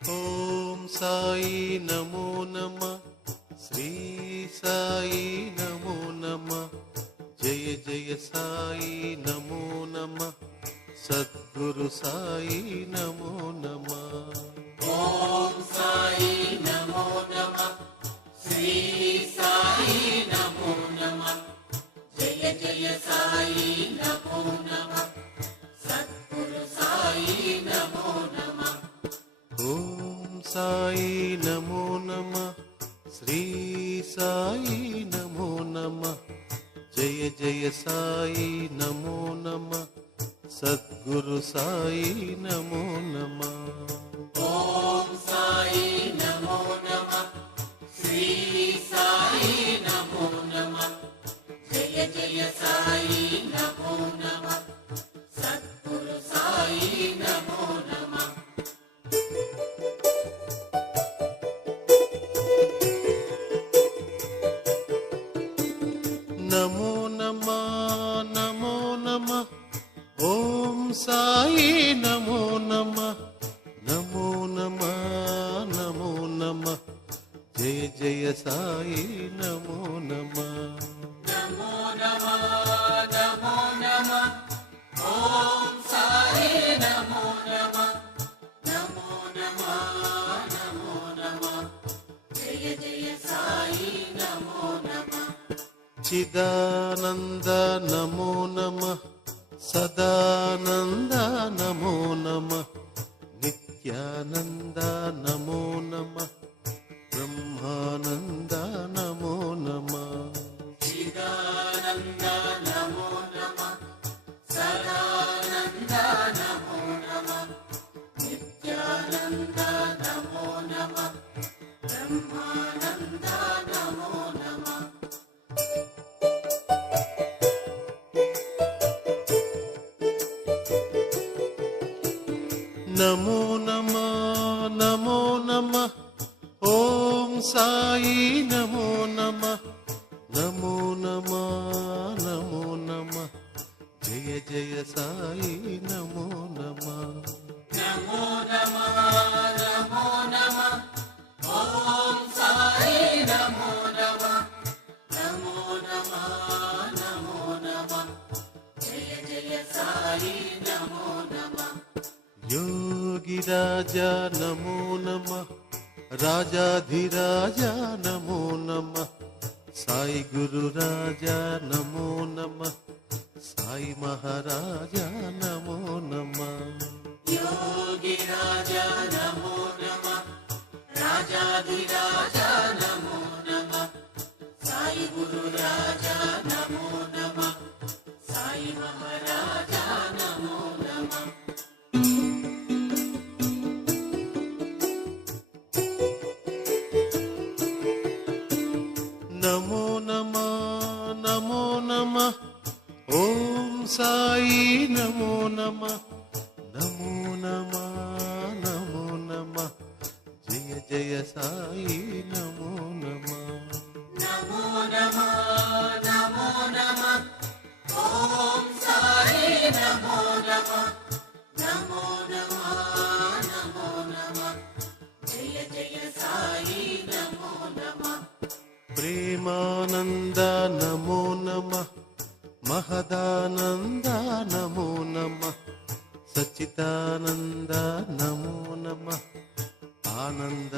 ఓం సాయి నమో నమ, శ్రీ సాయి నమో నమ, జయ జయ సాయి నమో నమ, సద్గురు సాయి నమో నమ. ఓం సాయి నమో నమ, శ్రీ సాయి నమో నమ, జయ జయ సాయి నమో నమ, సద్గురు సాయి నమో నమ. ఓం సాయి నమో నమ, శ్రీ సాయి నమో నమ, జయ జయ సాయి నమో నమ, సద్గురు సాయి నమో నమ. ఓం సాయి నమో నమ, శ్రీ సాయి నమో నమ, జయ జయ సాయి నమో నమ, సద్గురు సాయి నమో నమ. నమో నమ నమో నమ, ఓం సాయి నమో నమ, నమో నమ నమో నమ, జయ జయ సాయి నమో నమ. నమో నమ నమో నమ, ఓం సాయి నమో నమ, నమో నమ నమో నమ, జయ జయ సాయి నమో నమ. చిదానంద నమో నమ, సదానంద నమో నమ, నిత్యానంద నమో నమ, బ్రహ్మానంద నమో నమ. చిదానంద నమో నమ, సదానంద నమో నమ, నిత్యానంద నమో నమ, బ్రహ్మానంద నమో నమ. నమో నమ నమో నమ, ఓం సాయి నమో నమ, నమో నమ నమో నమ, జయ జయ సాయి నమో నమ. నమో నమ నమో నమ, ఓం సాయి నమో నమ, నమో నమ నమో నమ, జయ జయ సాయి నమో నమ. యోగిరాజ నమో నమ, రాజాధిరాజ నమో నమ, సాయి గురు రాజా నమో నమ, సాయి మహారాజ నమో నమ. యోగి రాజా నమో నమ, రాజాధిరాజ నమో నమ, సాయి గురు రాజా నమో నమ, సాయి మహారాజ నమో నమ. నమో నమ నమో నమ, ఓం సాయి నమో నమ, నమో నమ నమో నమ, జయ జయ సాయి నమో నమ. నమో నమ నమో నమ, ఓం సాయి నమో నమ, నమో నమ నమో నమ, జయ జయ సాయి నమో నమ. ప్రేమానంద నమో నమ, మహదానంద నమో నమ, సచ్చిదానంద నమో నమ, ఆనంద